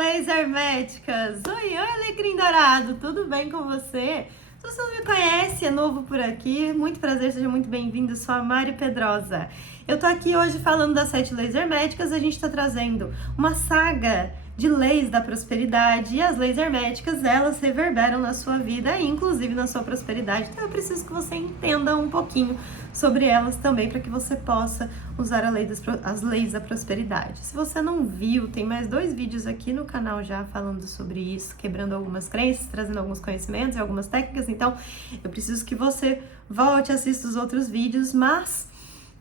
leis herméticas! Oi, alecrim dourado, tudo bem com você? Se você não me conhece, é novo por aqui, muito prazer, seja muito bem-vindo, sou a Mari Pedrosa. Eu tô aqui hoje falando das 7 leis herméticas, a gente tá trazendo uma saga de leis da prosperidade e as leis herméticas, elas reverberam na sua vida, inclusive na sua prosperidade, então eu preciso que você entenda um pouquinho sobre elas também, para que você possa usar as leis da prosperidade. Se você não viu, tem mais 2 vídeos aqui no canal já falando sobre isso, quebrando algumas crenças, trazendo alguns conhecimentos e algumas técnicas, então eu preciso que você volte, assista os outros vídeos, mas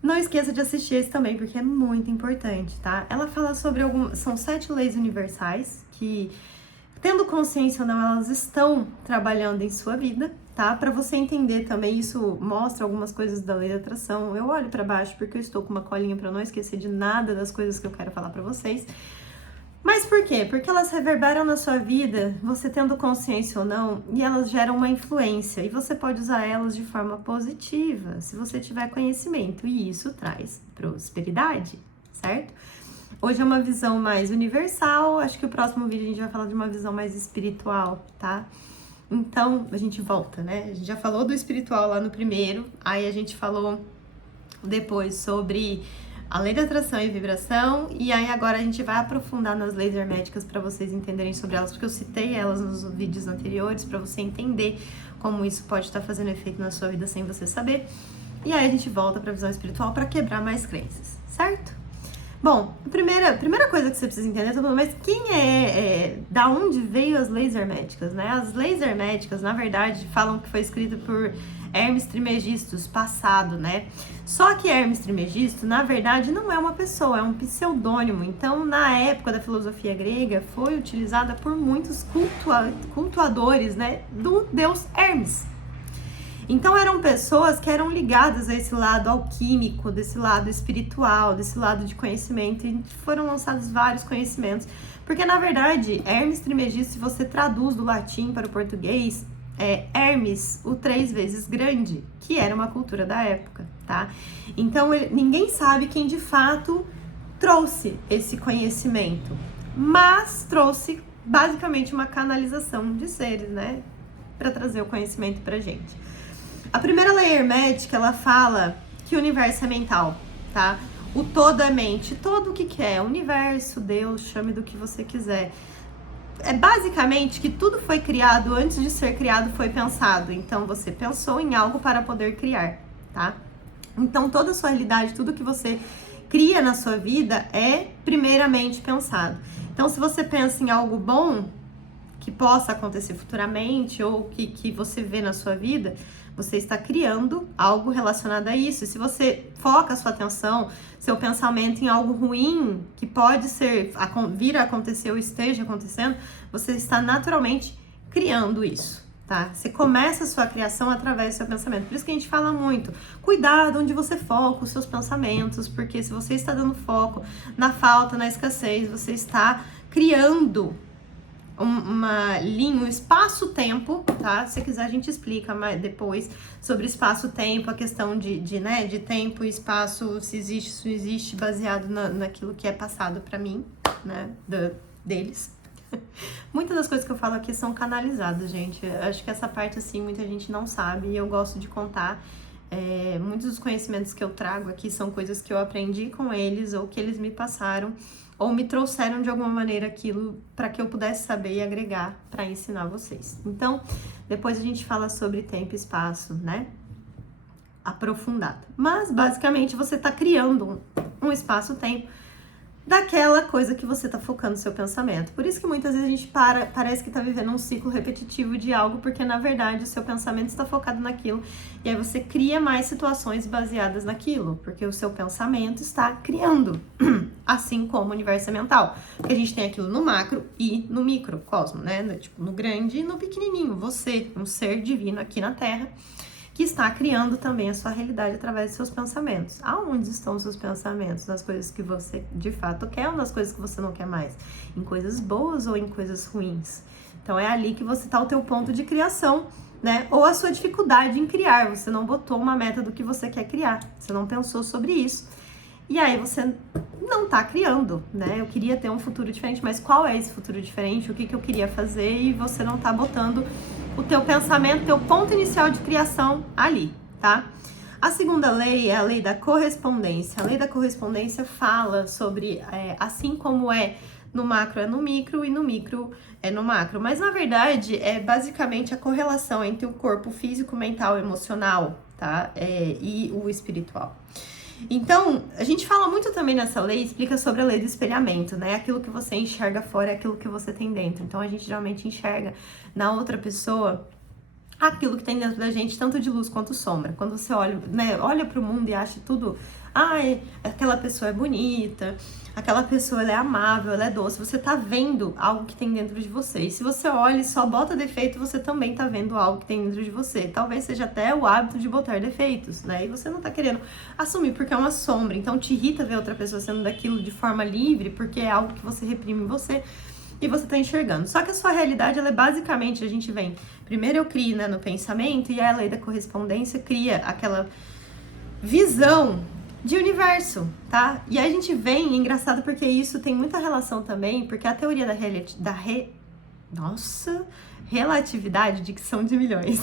não esqueça de assistir esse também, porque é muito importante, tá? Ela fala sobre são 7 leis universais que, tendo consciência ou não, elas estão trabalhando em sua vida, tá? Para você entender também, isso mostra algumas coisas da lei da atração. Eu olho para baixo porque eu estou com uma colinha para não esquecer de nada das coisas que eu quero falar para vocês. Mas por quê? Porque elas reverberam na sua vida, você tendo consciência ou não, e elas geram uma influência, e você pode usar elas de forma positiva, se você tiver conhecimento, e isso traz prosperidade, certo? Hoje é uma visão mais universal, acho que o próximo vídeo a gente vai falar de uma visão mais espiritual, tá? Então, a gente volta, né? A gente já falou do espiritual lá no primeiro, aí a gente falou depois sobre a lei da atração e vibração, e aí agora a gente vai aprofundar nas leis herméticas para vocês entenderem sobre elas, porque eu citei elas nos vídeos anteriores, para você entender como isso pode estar fazendo efeito na sua vida sem você saber. E aí a gente volta para a visão espiritual para quebrar mais crenças, certo? Bom, a primeira coisa que você precisa entender, todo mundo, mas quem da onde veio as leis herméticas, né? As leis herméticas, na verdade, falam que foi escrita por Hermes Trismegisto, passado, né? Só que Hermes Trismegisto, na verdade, não é uma pessoa, é um pseudônimo. Então, na época da filosofia grega, foi utilizada por muitos cultuadores, né, do deus Hermes. Então, eram pessoas que eram ligadas a esse lado alquímico, desse lado espiritual, desse lado de conhecimento, e foram lançados vários conhecimentos. Porque, na verdade, Hermes Trismegisto, se você traduz do latim para o português, é Hermes, o 3 vezes grande, que era uma cultura da época, tá? Então, ninguém sabe quem de fato trouxe esse conhecimento, mas trouxe basicamente uma canalização de seres, né? Para trazer o conhecimento pra gente. A primeira lei hermética, ela fala que o universo é mental, tá? O todo é mente, todo o que é, universo, Deus, chame do que você quiser. É basicamente que tudo foi criado, antes de ser criado foi pensado. Então, você pensou em algo para poder criar, tá? Então, toda a sua realidade, tudo que você cria na sua vida é primeiramente pensado. Então, se você pensa em algo bom que possa acontecer futuramente ou que você vê na sua vida, você está criando algo relacionado a isso. E se você foca a sua atenção, seu pensamento em algo ruim, que pode vir a acontecer ou esteja acontecendo, você está naturalmente criando isso, tá? Você começa a sua criação através do seu pensamento. Por isso que a gente fala muito, cuidado onde você foca os seus pensamentos, porque se você está dando foco na falta, na escassez, você está criando uma linha, um espaço-tempo, tá? Se quiser a gente explica mais depois sobre espaço-tempo, a questão de tempo e espaço, se existe, se não existe, baseado naquilo que é passado pra mim, né, deles. Muitas das coisas que eu falo aqui são canalizadas, gente. Acho que essa parte, assim, muita gente não sabe e eu gosto de contar. Muitos dos conhecimentos que eu trago aqui são coisas que eu aprendi com eles ou que eles me passaram ou me trouxeram de alguma maneira aquilo para que eu pudesse saber e agregar para ensinar vocês. Então, depois a gente fala sobre tempo e espaço, né? Aprofundado. Mas, basicamente, você está criando um espaço-tempo daquela coisa que você tá focando seu pensamento. Por isso que muitas vezes a gente parece que tá vivendo um ciclo repetitivo de algo, porque na verdade o seu pensamento está focado naquilo, e aí você cria mais situações baseadas naquilo, porque o seu pensamento está criando, assim como o universo é mental. Porque a gente tem aquilo no macro e no microcosmo, né? No grande e no pequenininho. Você, um ser divino aqui na Terra, que está criando também a sua realidade através dos seus pensamentos. Aonde estão os seus pensamentos? Nas coisas que você de fato quer ou nas coisas que você não quer mais? Em coisas boas ou em coisas ruins? Então é ali que você está o teu ponto de criação, né? Ou a sua dificuldade em criar. Você não botou uma meta do que você quer criar. Você não pensou sobre isso. E aí você não tá criando, né? Eu queria ter um futuro diferente, mas qual é esse futuro diferente? O que eu queria fazer? E você não tá botando o teu pensamento, teu ponto inicial de criação ali, tá? A segunda lei é a lei da correspondência. A lei da correspondência fala sobre, assim como é no macro é no micro e no micro é no macro. Mas, na verdade, é basicamente a correlação entre o corpo físico, mental, emocional, tá? E o espiritual. Então, a gente fala muito também nessa lei, explica sobre a lei do espelhamento, né? Aquilo que você enxerga fora é aquilo que você tem dentro. Então, a gente geralmente enxerga na outra pessoa aquilo que tem dentro da gente, tanto de luz quanto sombra. Quando você olha, né, olha pro mundo e acha tudo, aquela pessoa é bonita, aquela pessoa ela é amável, ela é doce, você tá vendo algo que tem dentro de você. E se você olha e só bota defeito, você também tá vendo algo que tem dentro de você. Talvez seja até o hábito de botar defeitos, né? E você não tá querendo assumir porque é uma sombra. Então te irrita ver outra pessoa sendo daquilo de forma livre, porque é algo que você reprime em você. E você tá enxergando. Só que a sua realidade, ela é basicamente, a gente vem, primeiro eu crio, né, no pensamento, e a lei da correspondência cria aquela visão de universo, tá? E aí a gente vem, é engraçado porque isso tem muita relação também, porque a teoria relatividade, dicção de milhões.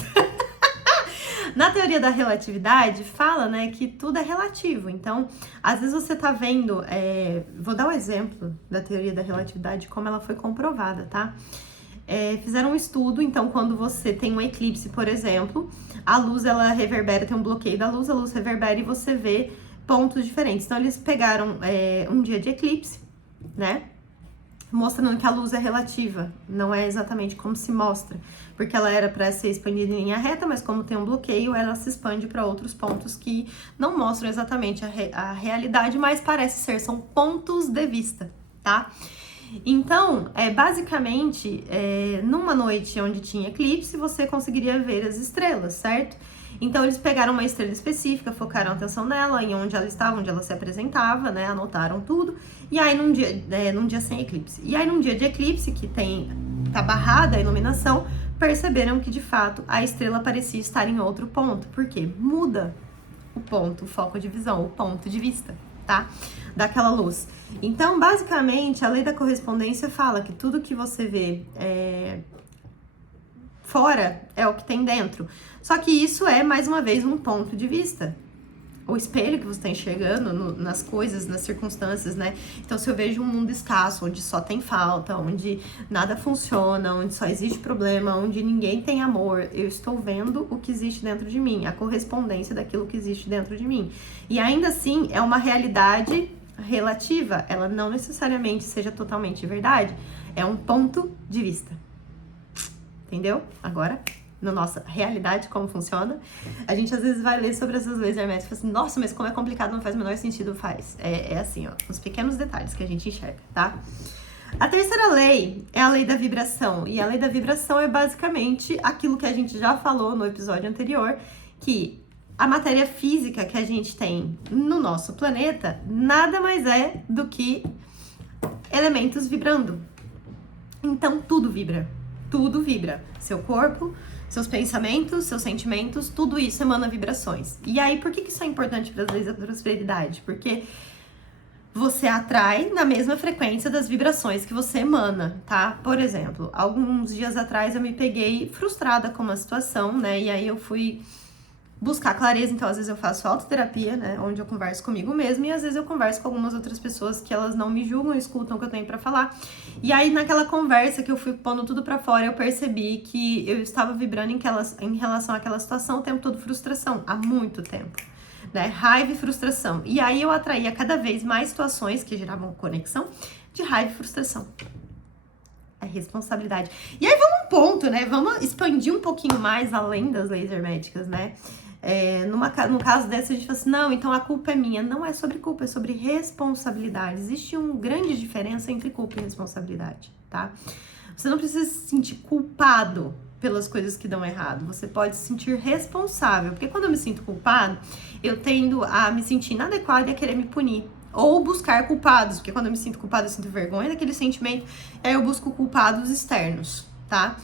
Na teoria da relatividade, fala, né, que tudo é relativo. Então, às vezes você tá vendo... vou dar um exemplo da teoria da relatividade, como ela foi comprovada, tá? Fizeram um estudo, então, quando você tem um eclipse, por exemplo, a luz, ela reverbera, tem um bloqueio da luz, a luz reverbera e você vê pontos diferentes. Então, eles pegaram um dia de eclipse, né? Mostrando que a luz é relativa, não é exatamente como se mostra, porque ela era para ser expandida em linha reta, mas como tem um bloqueio, ela se expande para outros pontos que não mostram exatamente a realidade, mas parece ser, são pontos de vista, tá? Então, basicamente, numa noite onde tinha eclipse, você conseguiria ver as estrelas, certo? Então, eles pegaram uma estrela específica, focaram a atenção nela, em onde ela estava, onde ela se apresentava, né? Anotaram tudo. E aí, num dia sem eclipse. E aí, num dia de eclipse, que tá barrada a iluminação, perceberam que, de fato, a estrela parecia estar em outro ponto. Por quê? Muda o ponto, o foco de visão, o ponto de vista, tá? Daquela luz. Então, basicamente, a lei da correspondência fala que tudo que você vê fora é o que tem dentro. Só que isso é, mais uma vez, um ponto de vista. O espelho que você está enxergando nas coisas, nas circunstâncias, né? Então, se eu vejo um mundo escasso, onde só tem falta, onde nada funciona, onde só existe problema, onde ninguém tem amor, eu estou vendo o que existe dentro de mim, a correspondência daquilo que existe dentro de mim. E ainda assim, é uma realidade relativa, ela não necessariamente seja totalmente verdade, é um ponto de vista. Entendeu? Agora, na nossa realidade, como funciona, a gente às vezes vai ler sobre essas leis herméticas e fala assim, nossa, mas como é complicado, não faz o menor sentido. Faz. É assim, ó, os pequenos detalhes que a gente enxerga, tá? A terceira lei é a lei da vibração, e a lei da vibração é basicamente aquilo que a gente já falou no episódio anterior, que a matéria física que a gente tem no nosso planeta nada mais é do que elementos vibrando. Então, tudo vibra. Tudo vibra. Seu corpo, seus pensamentos, seus sentimentos, tudo isso emana vibrações. E aí, por que isso é importante para as leis da prosperidade? Porque você atrai na mesma frequência das vibrações que você emana, tá? Por exemplo, alguns dias atrás eu me peguei frustrada com uma situação, né? E aí eu fui buscar clareza, então às vezes eu faço autoterapia, né, onde eu converso comigo mesma, e às vezes eu converso com algumas outras pessoas que elas não me julgam, escutam o que eu tenho pra falar. E aí naquela conversa que eu fui pondo tudo pra fora, eu percebi que eu estava vibrando em relação àquela situação o tempo todo frustração, há muito tempo, né, raiva e frustração. E aí eu atraía cada vez mais situações que geravam conexão de raiva e frustração. É responsabilidade. E aí vamos um ponto, né? Vamos expandir um pouquinho mais além das leis herméticas, né? No caso dessa, a gente fala assim, não, então a culpa é minha. Não é sobre culpa, é sobre responsabilidade. Existe uma grande diferença entre culpa e responsabilidade, tá? Você não precisa se sentir culpado pelas coisas que dão errado. Você pode se sentir responsável. Porque quando eu me sinto culpado, eu tendo a me sentir inadequada e a querer me punir. Ou buscar culpados, porque quando eu me sinto culpada, eu sinto vergonha daquele sentimento, aí eu busco culpados externos, tá?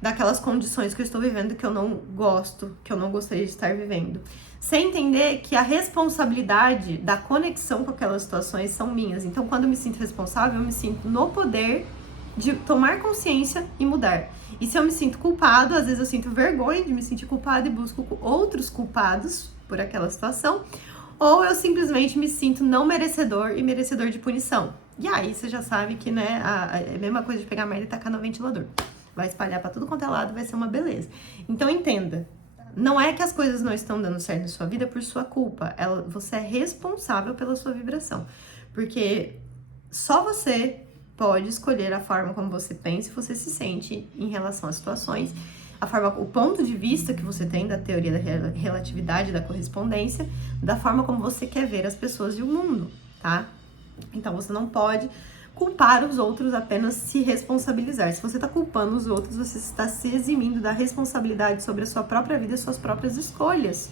daquelas condições que eu estou vivendo que eu não gosto, que eu não gostaria de estar vivendo. Sem entender que a responsabilidade da conexão com aquelas situações são minhas. Então, quando eu me sinto responsável, eu me sinto no poder de tomar consciência e mudar. E se eu me sinto culpado, às vezes eu sinto vergonha de me sentir culpado e busco outros culpados por aquela situação, ou eu simplesmente me sinto não merecedor e merecedor de punição. E aí você já sabe que, né, é a mesma coisa de pegar merda e tacar no ventilador. Vai espalhar pra tudo quanto é lado, vai ser uma beleza. Então entenda, não é que as coisas não estão dando certo na sua vida por sua culpa. Você é responsável pela sua vibração. Porque só você pode escolher a forma como você pensa e você se sente em relação às situações, o ponto de vista que você tem da teoria da relatividade, da correspondência, da forma como você quer ver as pessoas e o mundo, tá? Então você não pode culpar os outros, apenas se responsabilizar. Se você está culpando os outros, você está se eximindo da responsabilidade sobre a sua própria vida e suas próprias escolhas.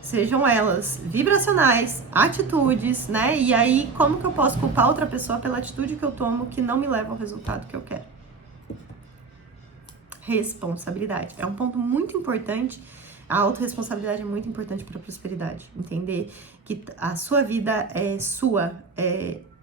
Sejam elas vibracionais, atitudes, né? E aí, como que eu posso culpar outra pessoa pela atitude que eu tomo que não me leva ao resultado que eu quero? Responsabilidade. É um ponto muito importante. A autorresponsabilidade é muito importante para a prosperidade. Entender que a sua vida é sua,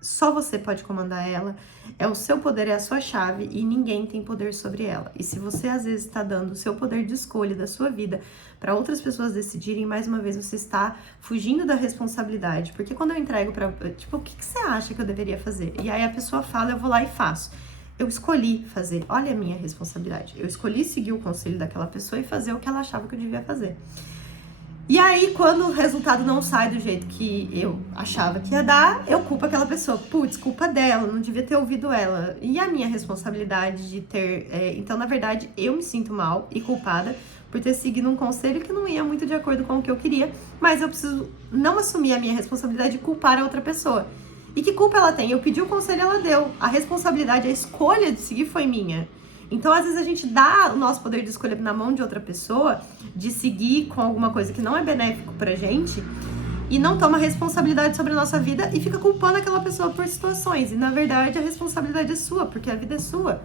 só você pode comandar ela, é o seu poder, é a sua chave e ninguém tem poder sobre ela. E se você às vezes está dando o seu poder de escolha da sua vida para outras pessoas decidirem, mais uma vez você está fugindo da responsabilidade. Porque quando eu entrego para, tipo, o que você acha que eu deveria fazer? E aí a pessoa fala, eu vou lá e faço. Eu escolhi fazer, olha a minha responsabilidade. Eu escolhi seguir o conselho daquela pessoa e fazer o que ela achava que eu devia fazer. E aí, quando o resultado não sai do jeito que eu achava que ia dar, eu culpo aquela pessoa. Putz, culpa dela, não devia ter ouvido ela. E a minha responsabilidade de ter... Então, na verdade, eu me sinto mal e culpada por ter seguido um conselho que não ia muito de acordo com o que eu queria, mas eu preciso não assumir a minha responsabilidade de culpar a outra pessoa. E que culpa ela tem? Eu pedi o conselho, ela deu. A responsabilidade, a escolha de seguir foi minha. Então, às vezes, a gente dá o nosso poder de escolha na mão de outra pessoa, de seguir com alguma coisa que não é benéfico pra gente, e não toma responsabilidade sobre a nossa vida e fica culpando aquela pessoa por situações. E, na verdade, a responsabilidade é sua, porque a vida é sua.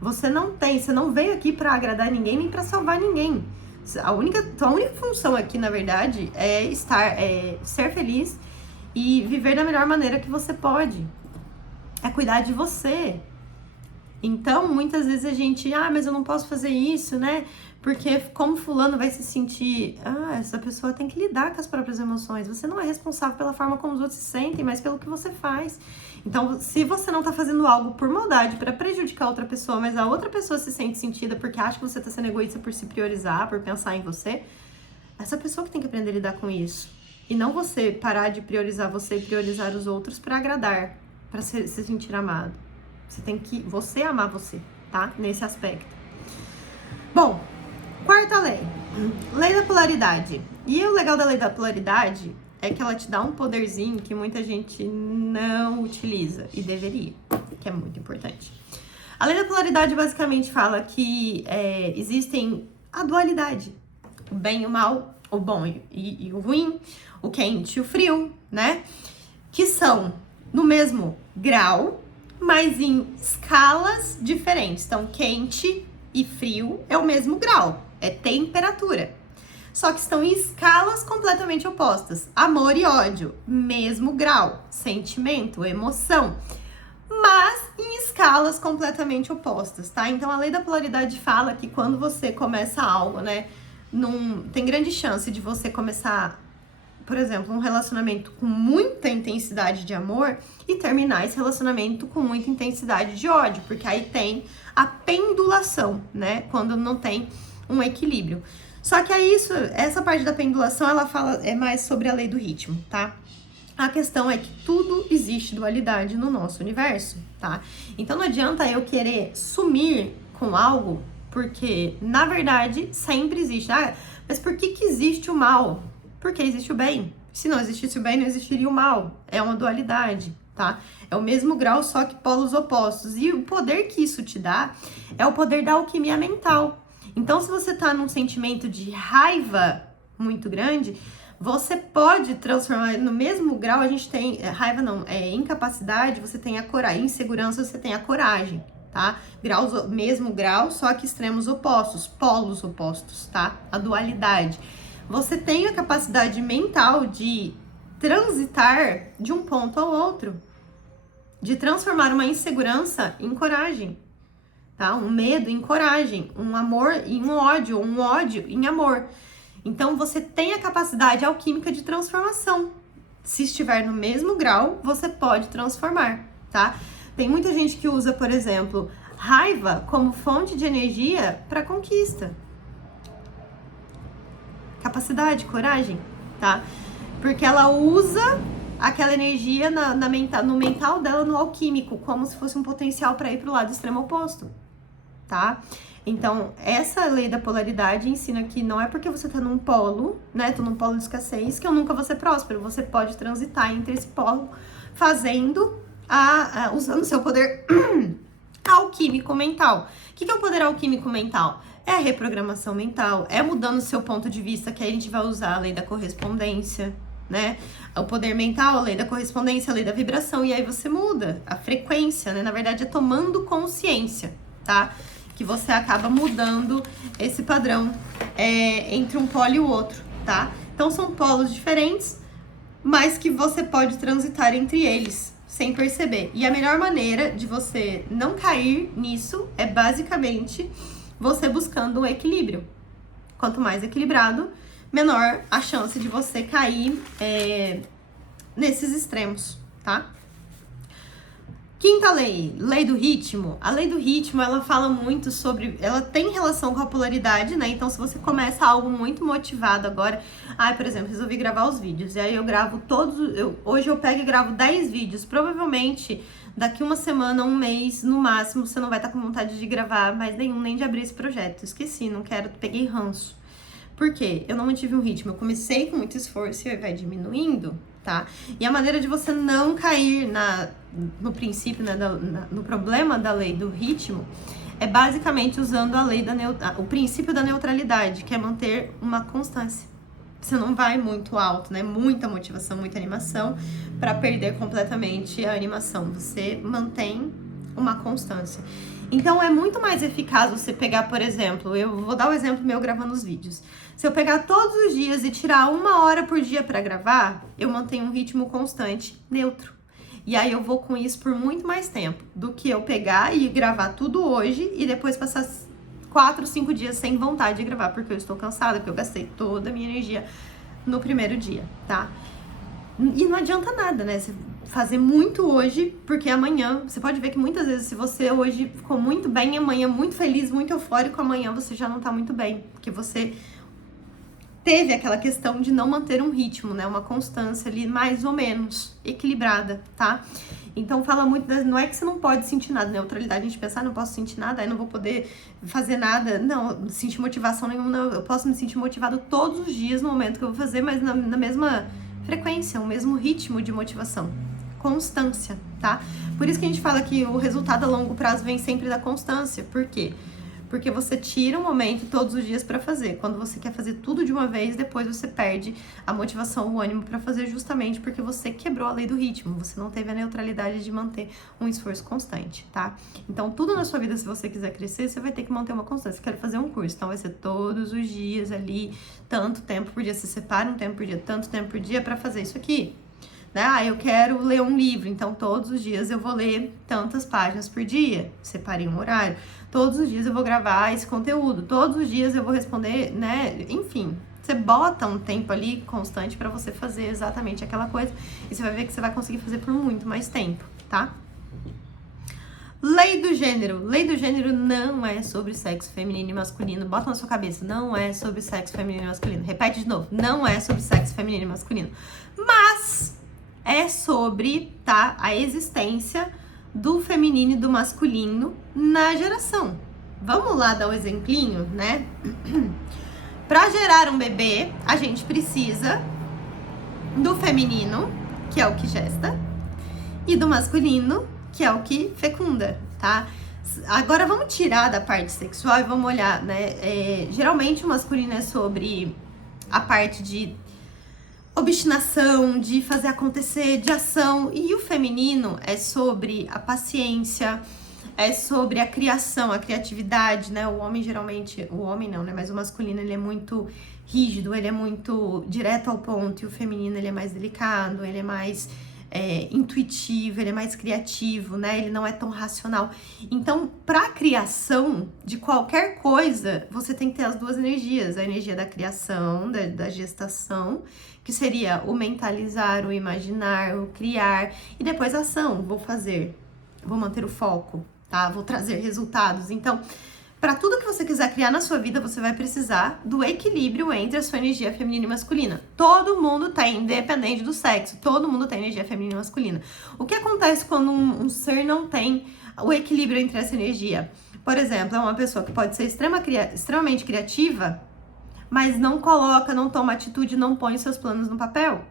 Você não veio aqui pra agradar ninguém, nem pra salvar ninguém. Tua única função aqui, na verdade, é ser feliz e viver da melhor maneira que você pode. É cuidar de você. Então, muitas vezes a gente, mas eu não posso fazer isso, né? Porque como fulano vai se sentir, essa pessoa tem que lidar com as próprias emoções. Você não é responsável pela forma como os outros se sentem, mas pelo que você faz. Então, se você não tá fazendo algo por maldade, para prejudicar outra pessoa, mas a outra pessoa se sente sentida porque acha que você tá sendo egoísta por se priorizar, por pensar em você, essa pessoa que tem que aprender a lidar com isso. E não você parar de priorizar você e priorizar os outros para agradar, para se sentir amado. Você tem que amar você, tá? Nesse aspecto. Bom, quarta lei. Lei da polaridade. E o legal da lei da polaridade é que ela te dá um poderzinho que muita gente não utiliza e deveria, que é muito importante. A lei da polaridade basicamente fala que existem a dualidade. O bem e o mal, o bom e o ruim, o quente e o frio, né? Que são no mesmo grau, mas em escalas diferentes. Então, quente e frio é o mesmo grau, é temperatura. Só que estão em escalas completamente opostas. Amor e ódio, mesmo grau. Sentimento, emoção, mas em escalas completamente opostas, tá? Então, a lei da polaridade fala que quando você começa algo, né, tem grande chance de você começar, por exemplo, um relacionamento com muita intensidade de amor e terminar esse relacionamento com muita intensidade de ódio, porque aí tem a pendulação, né? Quando não tem um equilíbrio. Só que aí essa parte da pendulação, ela fala mais sobre a lei do ritmo, tá? A questão é que tudo existe dualidade no nosso universo, tá? Então não adianta eu querer sumir com algo, porque na verdade sempre existe. Mas por que existe o mal? Porque existe o bem. Se não existisse o bem, não existiria o mal. É uma dualidade, tá? É o mesmo grau, só que polos opostos. E o poder que isso te dá é o poder da alquimia mental. Então, se você tá num sentimento de raiva muito grande, você pode transformar no mesmo grau. A gente tem raiva, não, incapacidade, você tem a coragem, insegurança, você tem a coragem, tá? tá? Mesmo grau, só que extremos opostos, polos opostos, tá? A dualidade. Você tem a capacidade mental de transitar de um ponto ao outro, de transformar uma insegurança em coragem, tá? Um medo em coragem, um amor em um ódio em amor. Então, você tem a capacidade alquímica de transformação. Se estiver no mesmo grau, você pode transformar, tá? Tem muita gente que usa, por exemplo, raiva como fonte de energia para conquista. Capacidade, coragem, tá? Porque ela usa aquela energia no mental dela, no alquímico, como se fosse um potencial para ir para o lado extremo oposto, tá? Então, essa lei da polaridade ensina que não é porque você tá num polo, né? Tô num polo de escassez, que eu nunca vou ser próspero. Você pode transitar entre esse polo usando seu poder alquímico mental. O que é o poder alquímico mental? É a reprogramação mental, é mudando o seu ponto de vista, que aí a gente vai usar a lei da correspondência, né? O poder mental, a lei da correspondência, a lei da vibração, e aí você muda a frequência, né? Na verdade, é tomando consciência, tá? Que você acaba mudando esse padrão entre um polo e o outro, tá? Então, são polos diferentes, mas que você pode transitar entre eles sem perceber. E a melhor maneira de você não cair nisso é basicamente você buscando um equilíbrio. Quanto mais equilibrado, menor a chance de você cair nesses extremos, tá? Quinta lei, lei do ritmo. A lei do ritmo, ela fala muito sobre... Ela tem relação com a polaridade, né? Então, se você começa algo muito motivado agora... por exemplo, resolvi gravar os vídeos. E aí eu gravo hoje eu pego e gravo 10 vídeos. Provavelmente, daqui uma semana, um mês, no máximo, você não vai estar com vontade de gravar mais nenhum, nem de abrir esse projeto. Esqueci, não quero, peguei ranço. Por quê? Eu não mantive um ritmo. Eu comecei com muito esforço e aí vai diminuindo, tá? E a maneira de você não cair no princípio, né, no problema da lei do ritmo, é basicamente usando a lei o princípio da neutralidade, que é manter uma constância. Você não vai muito alto, né? Muita motivação, muita animação, para perder completamente a animação. Você mantém uma constância. Então, é muito mais eficaz você pegar, por exemplo, eu vou dar o exemplo meu gravando os vídeos. Se eu pegar todos os dias e tirar 1 hora por dia para gravar, eu mantenho um ritmo constante, neutro. E aí eu vou com isso por muito mais tempo do que eu pegar e gravar tudo hoje e depois passar 4, 5 dias sem vontade de gravar, porque eu estou cansada, porque eu gastei toda a minha energia no primeiro dia, tá? E não adianta nada, né? Você fazer muito hoje, porque amanhã, você pode ver que muitas vezes, se você hoje ficou muito bem, amanhã muito feliz, muito eufórico, amanhã você já não tá muito bem, porque você teve aquela questão de não manter um ritmo, né? Uma constância ali mais ou menos equilibrada, tá? Então fala muito, não é que você não pode sentir nada, neutralidade, a gente pensar, não posso sentir nada, aí não vou poder fazer nada, não, sentir motivação nenhuma, não, eu posso me sentir motivado todos os dias no momento que eu vou fazer, mas na mesma frequência, o mesmo ritmo de motivação, constância, tá? Por isso que a gente fala que o resultado a longo prazo vem sempre da constância, por quê? Porque você tira um momento todos os dias para fazer. Quando você quer fazer tudo de uma vez, depois você perde a motivação, o ânimo para fazer, justamente porque você quebrou a lei do ritmo. Você não teve a neutralidade de manter um esforço constante, tá? Então, tudo na sua vida, se você quiser crescer, você vai ter que manter uma constância. Eu quero fazer um curso, então vai ser todos os dias ali, tanto tempo por dia. Você separa um tempo por dia, tanto tempo por dia para fazer isso aqui. Né? Eu quero ler um livro, então todos os dias eu vou ler tantas páginas por dia, separei um horário. Todos os dias eu vou gravar esse conteúdo, todos os dias eu vou responder, né? Enfim, você bota um tempo ali constante para você fazer exatamente aquela coisa e você vai ver que você vai conseguir fazer por muito mais tempo, tá? Lei do gênero. Lei do gênero não é sobre sexo feminino e masculino. Bota na sua cabeça, não é sobre sexo feminino e masculino. Repete de novo, não é sobre sexo feminino e masculino. Mas é sobre, tá, a existência do feminino e do masculino na geração. Vamos lá dar um exemplinho, né? Para gerar um bebê, a gente precisa do feminino, que é o que gesta, e do masculino, que é o que fecunda, tá? Agora vamos tirar da parte sexual e vamos olhar, né? Geralmente o masculino é sobre a parte de obstinação, de fazer acontecer, de ação, e o feminino é sobre a paciência, é sobre a criação, a criatividade, né? O homem geralmente, o homem não, né? Mas o masculino, ele é muito rígido, ele é muito direto ao ponto, e o feminino, ele é mais delicado, ele é mais intuitivo, ele é mais criativo, né? Ele não é tão racional. Então, para criação de qualquer coisa, você tem que ter as duas energias, a energia da criação, da gestação, que seria o mentalizar, o imaginar, o criar, e depois a ação, vou fazer, vou manter o foco, tá? Vou trazer resultados. Então, para tudo que você quiser criar na sua vida, você vai precisar do equilíbrio entre a sua energia feminina e masculina. Todo mundo tem, independente do sexo, todo mundo tem energia feminina e masculina. O que acontece quando um ser não tem o equilíbrio entre essa energia? Por exemplo, é uma pessoa que pode ser extremamente criativa, mas não coloca, não toma atitude, não põe os seus planos no papel.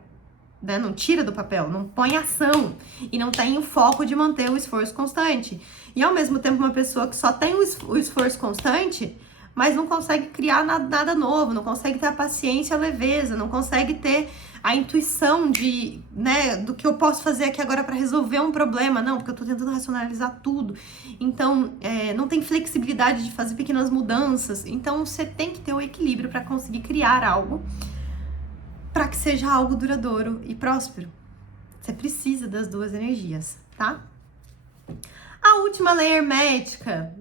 Né? Não tira do papel, não põe ação e não tem o foco de manter o esforço constante. E ao mesmo tempo uma pessoa que só tem o esforço constante, mas não consegue criar nada novo, não consegue ter a paciência, a leveza, não consegue ter a intuição de, né, do que eu posso fazer aqui agora para resolver um problema. Não, porque eu tô tentando racionalizar tudo. Então, não tem flexibilidade de fazer pequenas mudanças. Então, você tem que ter o equilíbrio para conseguir criar algo para que seja algo duradouro e próspero. Você precisa das duas energias, tá? A última lei hermética,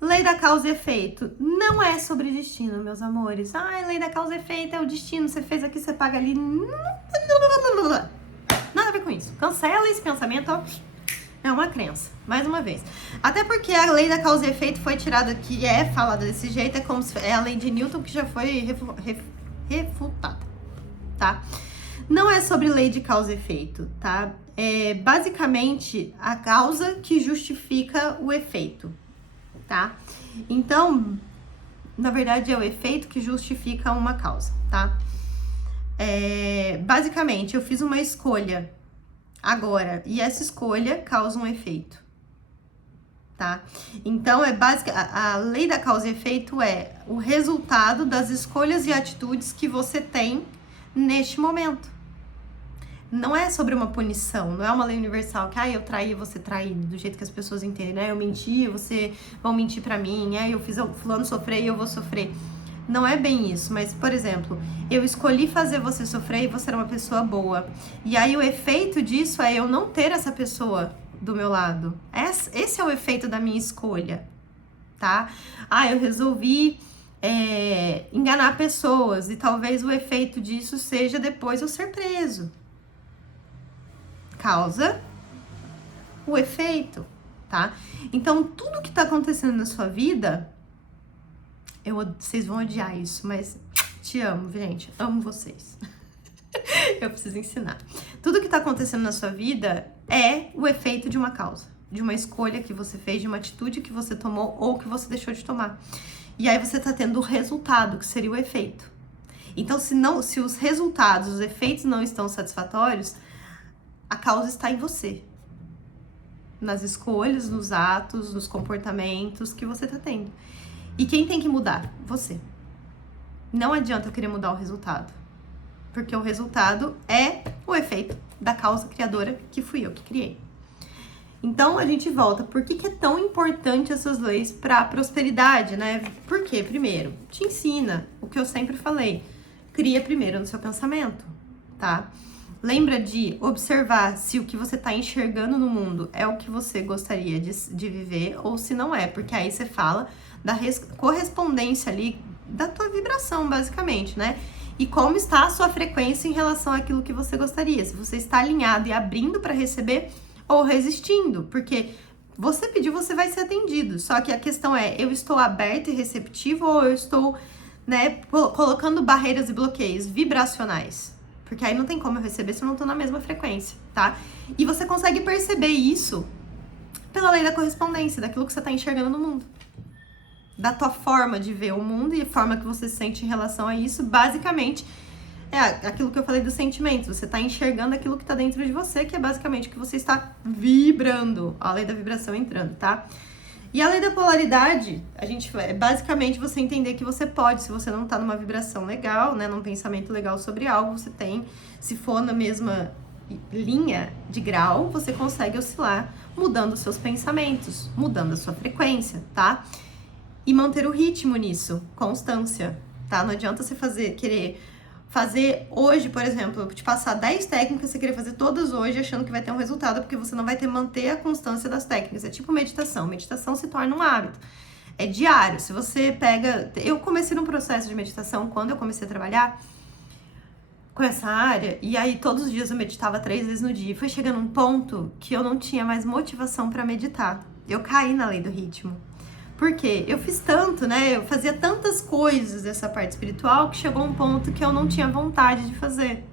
lei da causa e efeito, não é sobre destino, meus amores. Ai, lei da causa e efeito é o destino, você fez aqui, você paga ali. Nada a ver com isso. Cancela esse pensamento, ó. É uma crença, mais uma vez. Até porque a lei da causa e efeito foi tirada aqui, falada desse jeito, é como se é a lei de Newton que já foi refutada. Tá? Não é sobre lei de causa e efeito, tá? É basicamente a causa que justifica o efeito, tá? Então, na verdade, é o efeito que justifica uma causa, tá? Basicamente, eu fiz uma escolha agora e essa escolha causa um efeito, tá? Então, a lei da causa e efeito é o resultado das escolhas e atitudes que você tem neste momento. Não é sobre uma punição, não é uma lei universal que eu traí, você traí, do jeito que as pessoas entendem, né? Eu menti, você vão mentir pra mim, eu fiz o fulano sofrer e eu vou sofrer. Não é bem isso, mas, por exemplo, eu escolhi fazer você sofrer e você era uma pessoa boa. E aí o efeito disso é eu não ter essa pessoa do meu lado. Esse é o efeito da minha escolha, tá? Eu resolvi enganar pessoas e talvez o efeito disso seja depois eu ser preso. Causa o efeito, tá? Então, tudo que tá acontecendo na sua vida, vocês vão odiar isso, mas te amo, gente, amo vocês. Eu preciso ensinar. Tudo que tá acontecendo na sua vida é o efeito de uma causa, de uma escolha que você fez, de uma atitude que você tomou ou que você deixou de tomar. E aí você tá tendo o resultado, que seria o efeito. Então, se os resultados, os efeitos não estão satisfatórios, a causa está em você. Nas escolhas, nos atos, nos comportamentos que você tá tendo. E quem tem que mudar? Você. Não adianta eu querer mudar o resultado. Porque o resultado é o efeito da causa criadora que fui eu que criei. Então, a gente volta. Por que é tão importante essas leis para a prosperidade, né? Por quê? Primeiro, te ensina o que eu sempre falei. Cria primeiro no seu pensamento, tá? Lembra de observar se o que você tá enxergando no mundo é o que você gostaria de viver ou se não é. Porque aí você fala da correspondência ali da tua vibração, basicamente, né? E como está a sua frequência em relação àquilo que você gostaria. Se você está alinhado e abrindo para receber ou resistindo, porque você pediu, você vai ser atendido. Só que a questão é, eu estou aberto e receptivo ou eu estou, né, colocando barreiras e bloqueios vibracionais? Porque aí não tem como eu receber se eu não tô na mesma frequência, tá? E você consegue perceber isso pela lei da correspondência, daquilo que você tá enxergando no mundo. Da tua forma de ver o mundo e a forma que você se sente em relação a isso, basicamente, é aquilo que eu falei dos sentimentos. Você tá enxergando aquilo que tá dentro de você, que é basicamente o que você está vibrando. A lei da vibração entrando, tá? E a lei da polaridade, basicamente você entender que você pode, se você não tá numa vibração legal, né, num pensamento legal sobre algo, você tem, se for na mesma linha de grau, você consegue oscilar mudando os seus pensamentos, mudando a sua frequência, tá? E manter o ritmo nisso, constância, tá? Não adianta você querer fazer hoje, por exemplo, te passar 10 técnicas, você querer fazer todas hoje achando que vai ter um resultado, porque você não vai manter a constância das técnicas. É tipo meditação. Meditação se torna um hábito. É diário. Se você pega... Eu comecei num processo de meditação quando eu comecei a trabalhar com essa área, e aí todos os dias eu meditava 3 vezes no dia. E foi chegando um ponto que eu não tinha mais motivação para meditar. Eu caí na lei do ritmo. Por quê? Eu fiz tanto, né? Eu fazia tantas coisas dessa parte espiritual que chegou um ponto que eu não tinha vontade de fazer.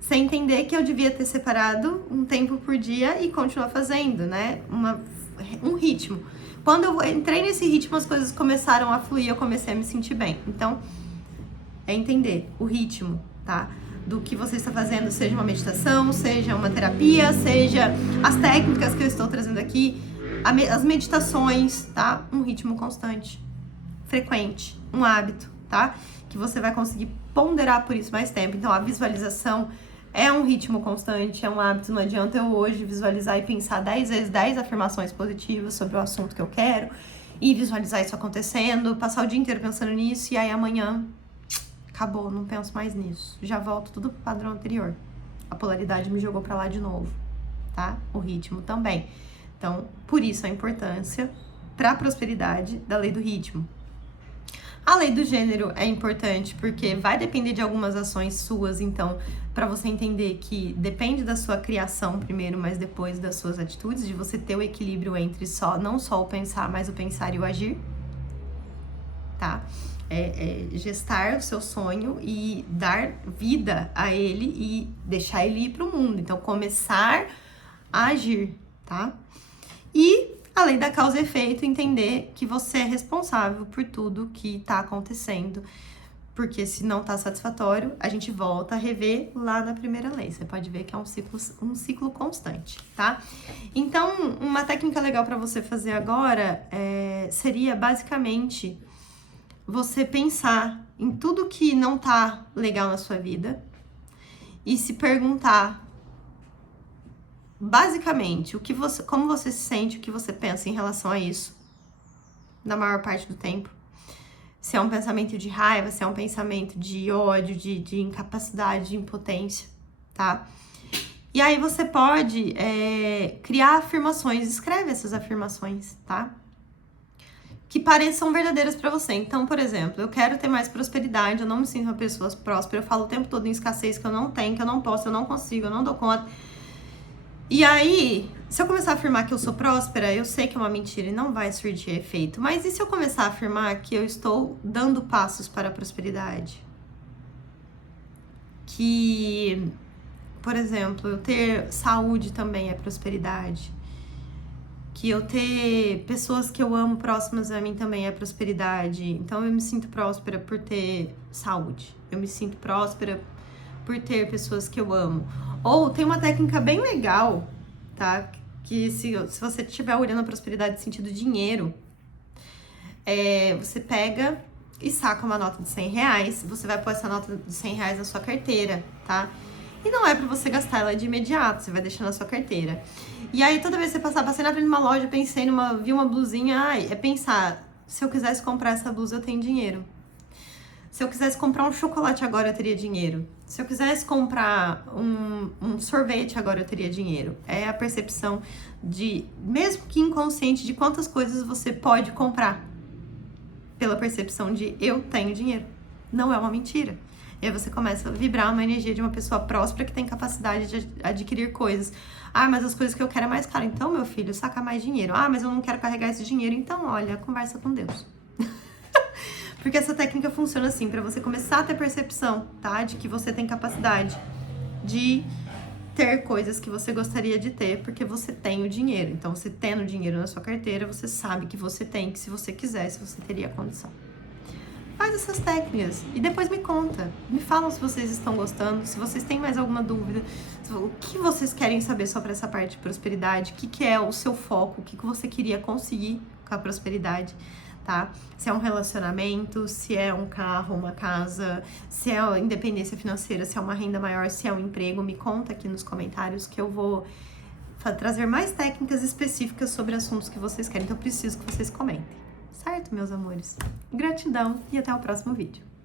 Sem entender que eu devia ter separado um tempo por dia e continuar fazendo, né? Um ritmo. Quando eu entrei nesse ritmo, as coisas começaram a fluir, eu comecei a me sentir bem. Então, é entender o ritmo, tá? Do que você está fazendo, seja uma meditação, seja uma terapia, seja as técnicas que eu estou trazendo aqui, as meditações, tá? Um ritmo constante, frequente, um hábito, tá? Que você vai conseguir ponderar por isso mais tempo. Então, a visualização é um ritmo constante, é um hábito. Não adianta eu hoje visualizar e pensar 10 vezes 10 afirmações positivas sobre o assunto que eu quero e visualizar isso acontecendo, passar o dia inteiro pensando nisso e aí amanhã acabou, não penso mais nisso. Já volto tudo pro padrão anterior. A polaridade me jogou pra lá de novo, tá? O ritmo também. Então, por isso a importância para a prosperidade da lei do ritmo. A lei do gênero é importante porque vai depender de algumas ações suas, então, para você entender que depende da sua criação primeiro, mas depois das suas atitudes, de você ter o equilíbrio entre não só o pensar, mas o pensar e o agir, tá? Gestar o seu sonho e dar vida a ele e deixar ele ir para o mundo. Então, começar a agir, tá? E, além da causa e efeito, entender que você é responsável por tudo que tá acontecendo. Porque se não tá satisfatório, a gente volta a rever lá na primeira lei. Você pode ver que é um ciclo constante, tá? Então, uma técnica legal para você fazer agora seria, basicamente, você pensar em tudo que não tá legal na sua vida e se perguntar, basicamente, como você se sente, o que você pensa em relação a isso, na maior parte do tempo. Se é um pensamento de raiva, se é um pensamento de ódio, de incapacidade, de impotência, tá? E aí você pode criar afirmações, escreve essas afirmações, tá? Que pareçam verdadeiras pra você. Então, por exemplo, eu quero ter mais prosperidade, eu não me sinto uma pessoa próspera, eu falo o tempo todo em escassez, que eu não tenho, que eu não posso, eu não consigo, eu não dou conta. E aí, se eu começar a afirmar que eu sou próspera, eu sei que é uma mentira e não vai surtir efeito. Mas e se eu começar a afirmar que eu estou dando passos para a prosperidade? Que, por exemplo, eu ter saúde também é prosperidade. Que eu ter pessoas que eu amo próximas a mim também é prosperidade. Então eu me sinto próspera por ter saúde. Eu me sinto próspera por ter pessoas que eu amo. Ou tem uma técnica bem legal, tá? Que se você estiver olhando a prosperidade no sentido dinheiro, você pega e saca uma nota de R$100. Você vai pôr essa nota de R$100 na sua carteira, tá? E não é pra você gastar ela de imediato, você vai deixar na sua carteira. E aí, toda vez que você passei na frente de uma loja, vi uma blusinha, pensar, se eu quisesse comprar essa blusa, eu tenho dinheiro. Se eu quisesse comprar um chocolate agora, eu teria dinheiro. Se eu quisesse comprar um sorvete agora, eu teria dinheiro. É a percepção mesmo que inconsciente, de quantas coisas você pode comprar. Pela percepção de eu tenho dinheiro. Não é uma mentira. E aí você começa a vibrar uma energia de uma pessoa próspera que tem capacidade de adquirir coisas. Mas as coisas que eu quero é mais caro. Então, meu filho, saca mais dinheiro. Mas eu não quero carregar esse dinheiro. Então, olha, conversa com Deus. Porque essa técnica funciona assim, para você começar a ter percepção, tá? De que você tem capacidade de ter coisas que você gostaria de ter, porque você tem o dinheiro. Então, você tendo dinheiro na sua carteira, você sabe que você tem, que se você quisesse, você teria a condição. Faz essas técnicas e depois me conta. Me falam se vocês estão gostando, se vocês têm mais alguma dúvida, o que vocês querem saber sobre essa parte de prosperidade, o que é o seu foco, o que você queria conseguir com a prosperidade. tá? Se é um relacionamento, se é um carro, uma casa, se é independência financeira, se é uma renda maior, se é um emprego, me conta aqui nos comentários que eu vou trazer mais técnicas específicas sobre assuntos que vocês querem. Então eu preciso que vocês comentem, certo, meus amores? Gratidão e até o próximo vídeo.